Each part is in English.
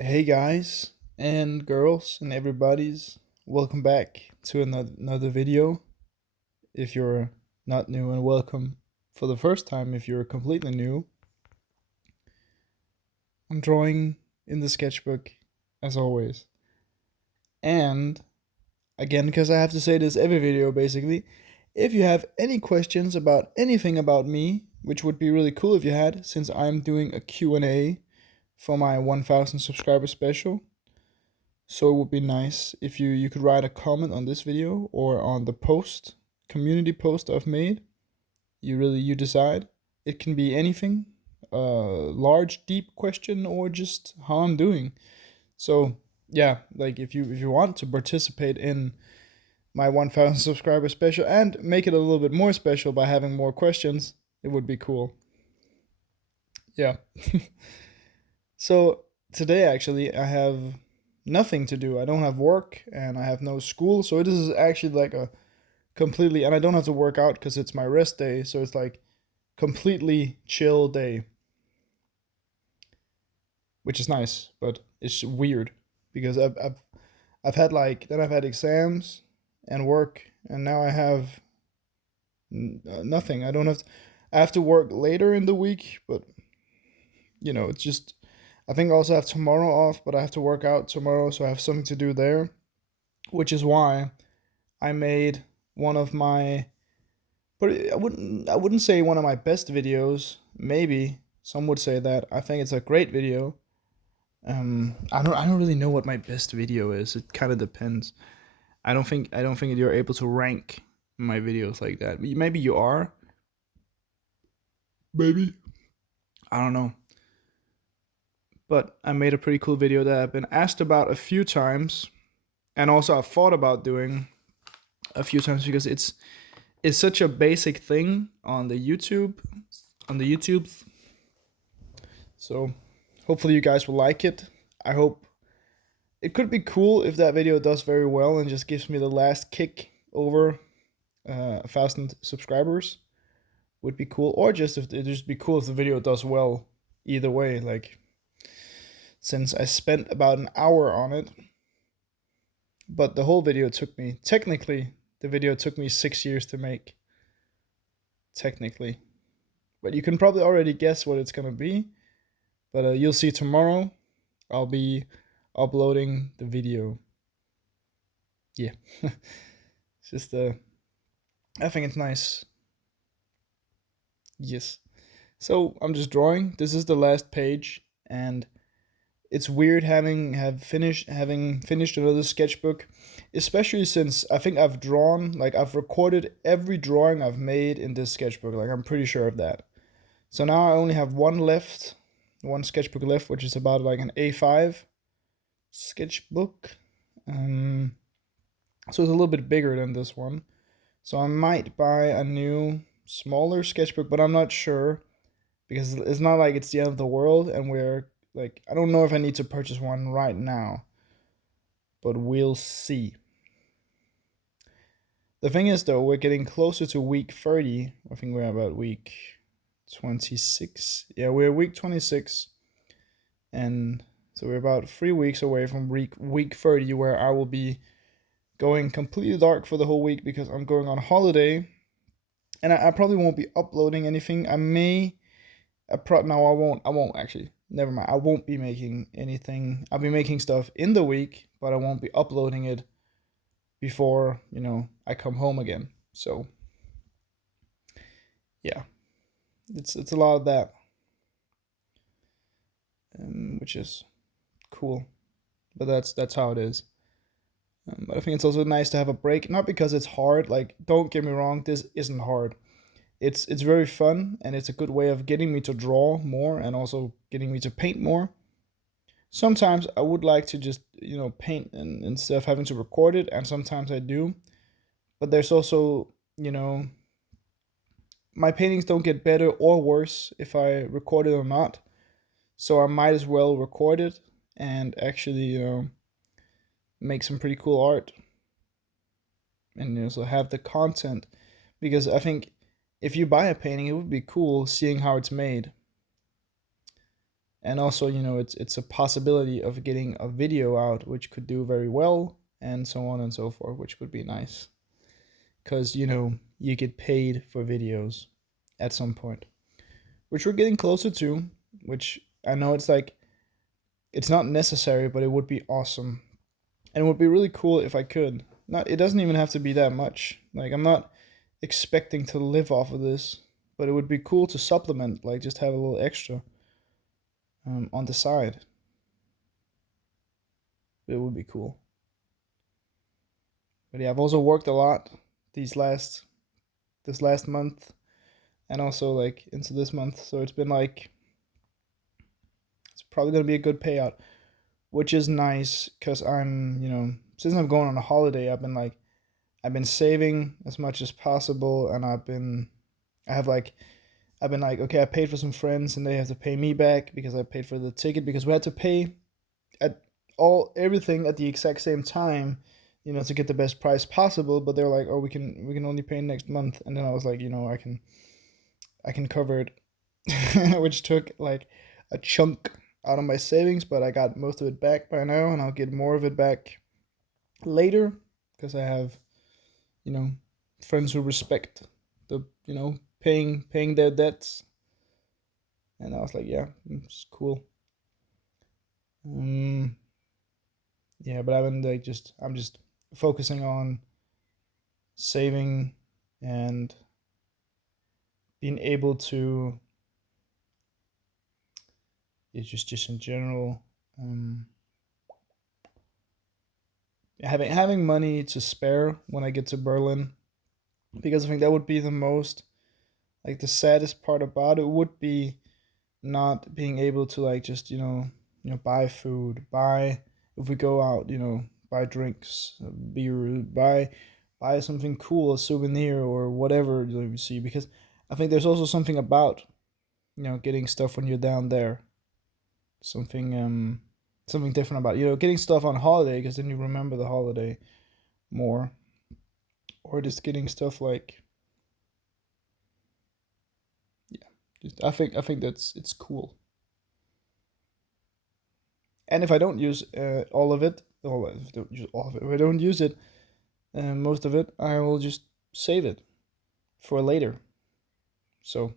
Hey guys and girls and everybody's, welcome back to another video. If you're not new, and welcome for the first time if you're completely new. I'm drawing in the sketchbook as always. And again, because I have to say this every video basically, if you have any questions about anything about me, which would be really cool if you had, since I'm doing a Q&A for my 1000 subscriber special. So it would be nice if you could write a comment on this video or on the community post I've made. You decide. It can be anything, a large deep question or just how I'm doing. So yeah, like if you want to participate in my 1000 subscriber special and make it a little bit more special by having more questions, it would be cool. Yeah. So today actually I have nothing to do. I don't have work and I have no school, so this is actually like a completely, and I don't have to work out because it's my rest day, so it's like completely chill day, which is nice, but it's weird because I've had I've had exams and work, and now I have nothing. I don't have to, I have to work later in the week, but it's just, I think I also have tomorrow off, but I have to work out tomorrow, so I have something to do there, which is why I made one of my, but I wouldn't say one of my best videos. Maybe some would say that. I think it's a great video. I don't really know what my best video is. It kind of depends. I don't think you're able to rank my videos like that. Maybe you are. Maybe. I don't know. But I made a pretty cool video that I've been asked about a few times, and also I've thought about doing a few times because it's such a basic thing on the YouTube. So hopefully you guys will like it. I hope it could be cool if that video does very well and just gives me the last kick over 1,000 subscribers. Would be cool, or just if it just be cool if the video does well. Either way, like, since I spent about an hour on it, but the whole video took me, technically the video took me 6 years to make. Technically, but you can probably already guess what it's gonna be. But you'll see tomorrow. I'll be uploading the video. Yeah, it's just I think it's nice. Yes. So I'm just drawing. This is the last page, and it's weird having finished another sketchbook, especially since I think I've recorded every drawing I've made in this sketchbook. Like, I'm pretty sure of that. So now I only have one sketchbook left, which is about like an A5 sketchbook. So it's a little bit bigger than this one. So I might buy a new, smaller sketchbook, but I'm not sure because it's not like it's the end of the world, and I don't know if I need to purchase one right now, but we'll see. The thing is, though, we're getting closer to week 30. I think we're about week 26. Yeah, we're week 26, and so we're about 3 weeks away from week 30, where I will be going completely dark for the whole week because I'm going on holiday, and I probably won't be uploading anything. I may, no, I won't actually. Never mind. I won't be making anything. I'll be making stuff in the week, but I won't be uploading it before I come home again. So yeah, it's a lot of that, which is cool. But that's how it is. But I think it's also nice to have a break, not because it's hard. Like, don't get me wrong, this isn't hard. It's very fun, and it's a good way of getting me to draw more and also getting me to paint more. Sometimes I would like to just paint and instead of having to record it, and sometimes I do. But there's also, my paintings don't get better or worse if I record it or not. So I might as well record it and actually make some pretty cool art, and so have the content, because I think if you buy a painting, it would be cool seeing how it's made. And also, it's a possibility of getting a video out which could do very well, and so on and so forth, which would be nice because you get paid for videos at some point, which we're getting closer to. Which I know it's like it's not necessary, but it would be awesome, and it would be really cool if I could. Not, it doesn't even have to be that much. Like, I'm not expecting to live off of this, but it would be cool to supplement, like just have a little extra on the side. It would be cool. But yeah, I've also worked a lot these last this last month, and also like into this month. So it's been like it's probably gonna be a good payout, which is nice because I'm since I'm going on a holiday, I've been saving as much as possible, and I have like I've been like, okay, I paid for some friends and they have to pay me back because I paid for the ticket, because we had to pay at everything at the exact same time, to get the best price possible. But they're like, oh, we can only pay next month, and then I was like, I can cover it, which took like a chunk out of my savings, but I got most of it back by now, and I'll get more of it back later because I have you know friends who respect the paying their debts, and I was like, yeah, it's cool. Um, yeah, but I've been like I'm just focusing on saving and being able to, it's just in general, um, having money to spare when I get to Berlin, because I think that would be the most, like, the saddest part about it would be not being able to, like, just buy food, buy, if we go out, buy drinks, beer, buy something cool, a souvenir or whatever you see, because I think there's also something about getting stuff when you're down there, something something different about getting stuff on holiday, because then you remember the holiday more, or just getting stuff like, yeah, just I think that's it's cool. And if I don't use all of it, if I don't use all of it, if I don't use it, most of it, I will just save it for later. So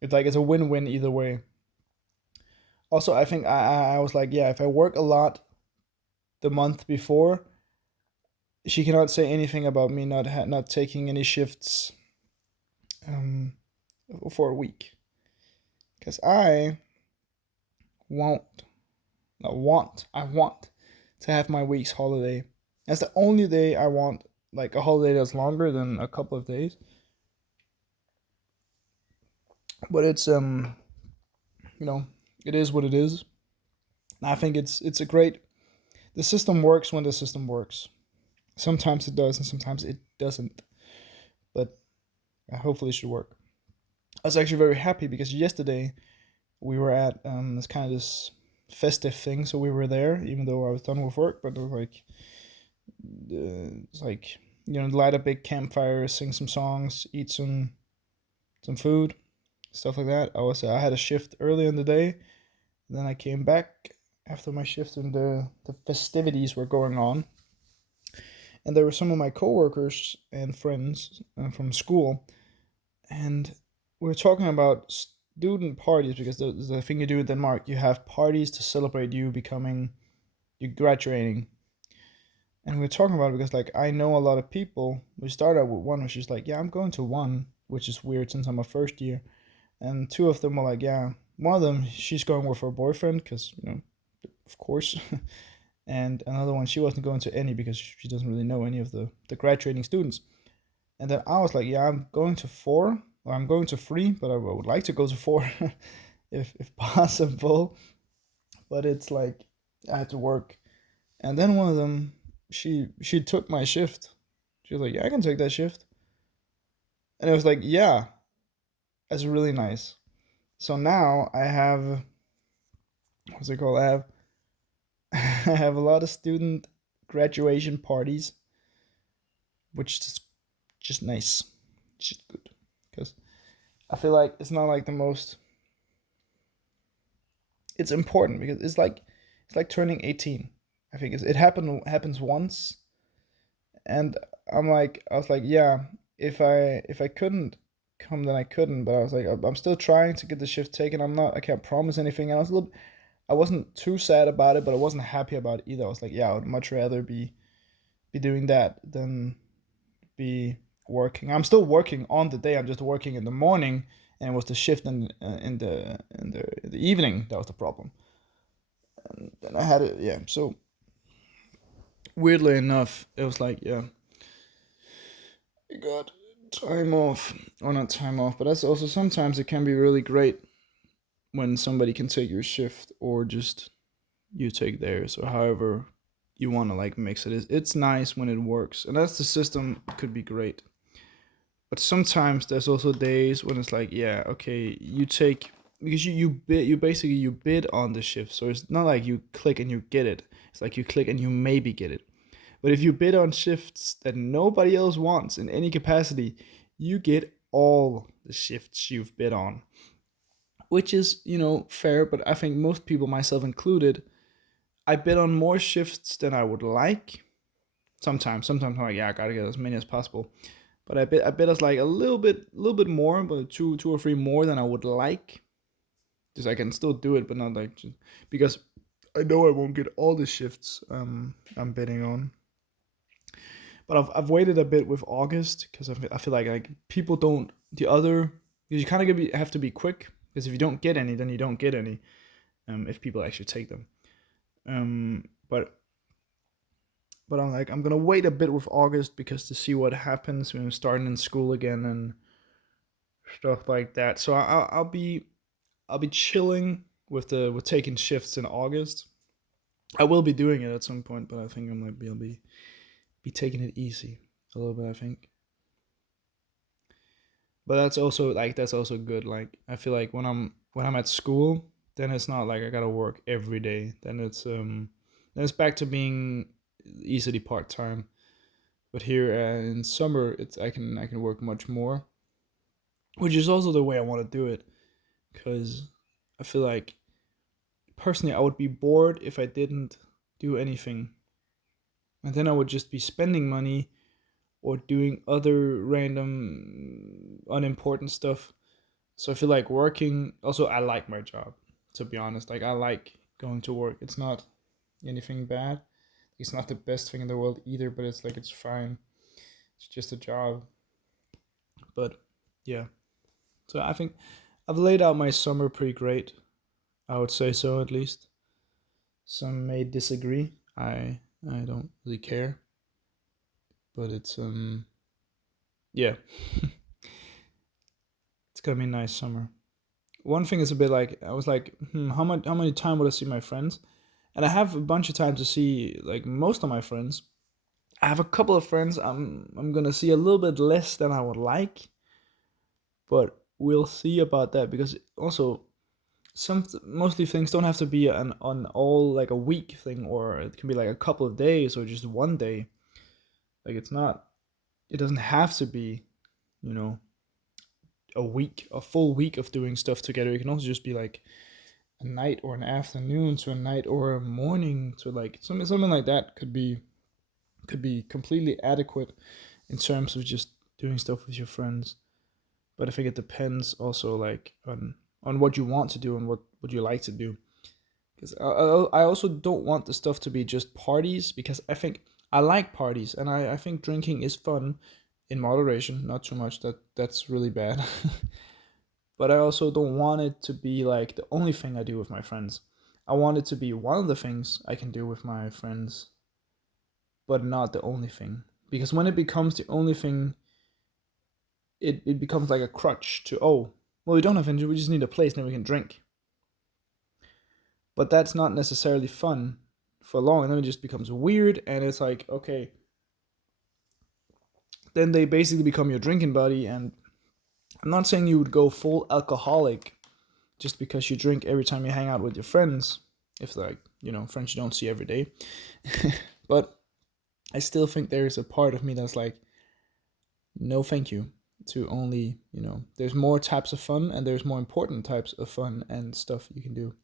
it's a win-win either way. Also, I think I was like, yeah, if I work a lot the month before, she cannot say anything about me not taking any shifts um, for a week, because won't I want to have my week's holiday. That's the only day I want, like a holiday that's longer than a couple of days. But it's you know, it is what it is. I think it's a great, the system works when the system works. Sometimes it does and sometimes it doesn't. But hopefully it should work. I was actually very happy because yesterday we were at this kind of this festive thing, so we were there even though I was done with work. But it was like it's like light a big campfire, sing some songs, eat some food, stuff like that. I had a shift early in the day, and then I came back after my shift and the festivities were going on, and there were some of my coworkers and friends from school, and we were talking about student parties, because the thing you do in Denmark, you have parties to celebrate you graduating. And we were talking about it because, like, I know a lot of people. We started out with one, which is like, yeah, I'm going to one, which is weird since I'm a first year. And two of them were like, yeah, one of them, she's going with her boyfriend because, of course. And another one, she wasn't going to any because she doesn't really know any of the graduating students. And then I was like, yeah, I'm going to four, or I'm going to three, but I would like to go to four if possible. But it's like I had to work. And then one of them, she took my shift. She was like, yeah, I can take that shift. And it was like, yeah, that's really nice. So now I have, what's it called? I have a lot of student graduation parties, which is just nice. It's just good. Because I feel like it's not like the most it's important because it's like turning 18. I think happens once, and I was like, yeah, if I couldn't come, then I couldn't. But I was like, I'm still trying to get the shift taken. I can't promise anything. And I wasn't too sad about it, but I wasn't happy about it either. I was like, yeah, I would much rather be doing that than be working. I'm still working on the day. I'm just working in the morning, and it was the shift in the evening that was the problem. And then I had it. Yeah. So weirdly enough, it was like, yeah, you got time off, or not time off, but that's also sometimes it can be really great when somebody can take your shift, or just you take theirs, or however you want to like mix it. It's nice when it works, and that's the system could be great. But sometimes there's also days when it's like, yeah, okay, you take, because you bid on the shift, so it's not like you click and you get it. It's like you click and you maybe get it. But if you bid on shifts that nobody else wants in any capacity, you get all the shifts you've bid on, which is, fair. But I think most people, myself included, I bid on more shifts than I would like. Sometimes I'm like, yeah, I gotta get as many as possible. But I bet us like a little bit more, but two or three more than I would like. Just I can still do it, but not like because I know I won't get all the shifts I'm bidding on. But I've waited a bit with August because I feel like people don't the other because you kind of have to be quick, because if you don't get any, then you don't get any. If people actually take them. But I'm like, I'm gonna wait a bit with August, because to see what happens when I'm starting in school again and stuff like that. So I'll be chilling with taking shifts in August. I will be doing it at some point, but I think I'll be taking it easy a little bit, I think. But that's also good. Like, I feel like when I'm at school, then it's not like I gotta work every day. Then it's back to being easily part time. But here in summer, I can work much more, which is also the way I want to do it, because I feel like personally I would be bored if I didn't do anything, and then I would just be spending money or doing other random unimportant stuff. So I feel like working. Also, I like my job. To be honest, like, I like going to work. It's not anything bad. It's not the best thing in the world either, but it's fine. It's just a job. But yeah, so I think I've laid out my summer pretty great. I would say so, at least. Some may disagree. I don't really care, but yeah, it's gonna be a nice summer. One thing is a bit like, I was like, how many time would I see my friends? And I have a bunch of time to see like most of my friends. I have a couple of friends I'm gonna see a little bit less than I would like, but we'll see about that, because also mostly things don't have to be an on all like a week thing, or it can be like a couple of days or just one day. Like, it doesn't have to be, you know, a full week of doing stuff together. It can also just be like a night or an afternoon to a night or a morning to like something like that could be completely adequate in terms of just doing stuff with your friends. But I think it depends also like on what you want to do and what you like to do. Because I also don't want the stuff to be just parties, because I think I like parties, and I think drinking is fun in moderation, not too much. That's really bad. But I also don't want it to be like the only thing I do with my friends. I want it to be one of the things I can do with my friends, but not the only thing. Because when it becomes the only thing, it becomes like a crutch to, oh, well, we don't have energy, we just need a place and then we can drink. But that's not necessarily fun for long, and then it just becomes weird, and it's like, okay, then they basically become your drinking buddy. And I'm not saying you would go full alcoholic just because you drink every time you hang out with your friends, if like, friends you don't see every day. But I still think there's a part of me that's like, no thank you to only, there's more types of fun, and there's more important types of fun and stuff you can do.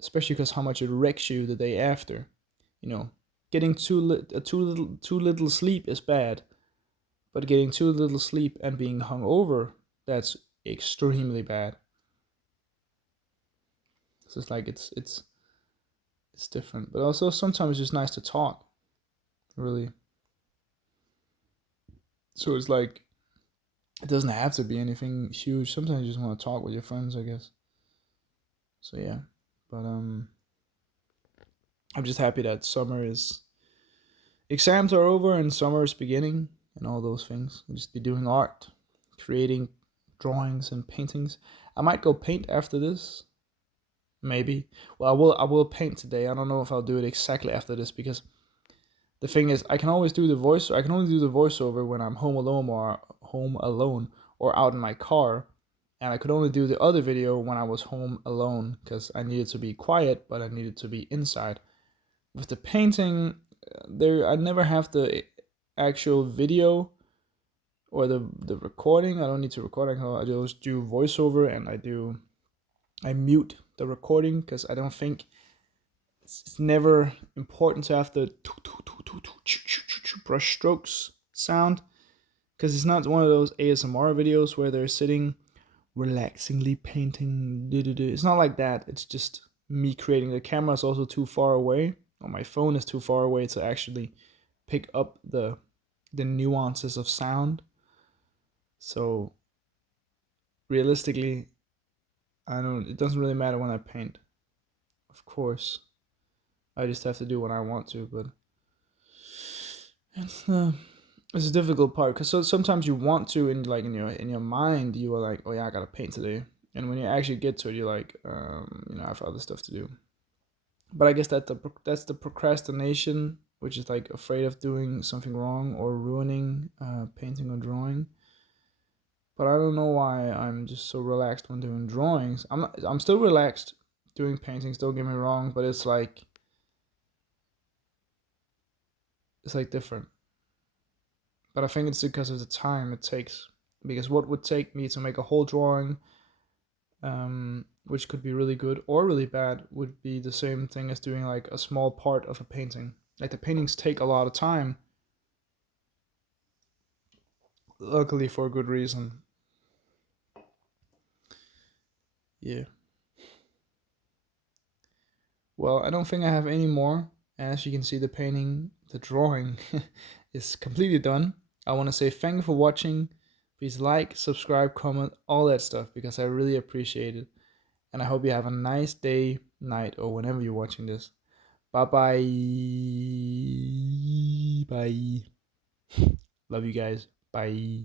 especially because how much it wrecks you the day after. You know, getting too little sleep is bad, but getting too little sleep and being hungover, that's extremely bad. So it's like it's different, but also sometimes it's just nice to talk, really. So it's like it doesn't have to be anything huge. Sometimes you just want to talk with your friends, I guess. So yeah, but I'm just happy that summer is exams are over and summer is beginning and all those things. I'll just be doing art, creating drawings and paintings. I might go paint after this, maybe. Well, I will paint today. I don't know if I'll do it exactly after this because the thing is, I can always do the voice. I can only do the voiceover when I'm home alone or out in my car, and I could only do the other video when I was home alone because I needed to be quiet, but I needed to be inside. With the painting, there I never have the actual video or the recording. I don't need to record. I just do voiceover and I mute the recording because I don't think it's never important to have the brush strokes sound because it's not one of those ASMR videos where they're sitting relaxingly painting. It's not like that. It's just me creating. The camera is also too far away, or my phone is too far away to actually pick up the nuances of sound. So realistically, it doesn't really matter when I paint. Of course, I just have to do what I want to, but it's it's a difficult part because sometimes you want to in your mind you are like, oh yeah, I gotta paint today, and when you actually get to it you're like, I have other stuff to do. But I guess that's the procrastination, which is like afraid of doing something wrong or ruining painting or drawing. But I don't know why I'm just so relaxed when doing drawings. I'm still relaxed doing paintings, don't get me wrong, but it's like different. But I think it's because of the time it takes. Because what would take me to make a whole drawing, which could be really good or really bad, would be the same thing as doing like a small part of a painting. Like the paintings take a lot of time, luckily for a good reason. Yeah. Well, I don't think I have any more. As you can see, the drawing is completely done. I want to say thank you for watching. Please like, subscribe, comment, all that stuff because I really appreciate it. And I hope you have a nice day, night, or whenever you're watching this. Bye bye. Bye. Love you guys. Bye.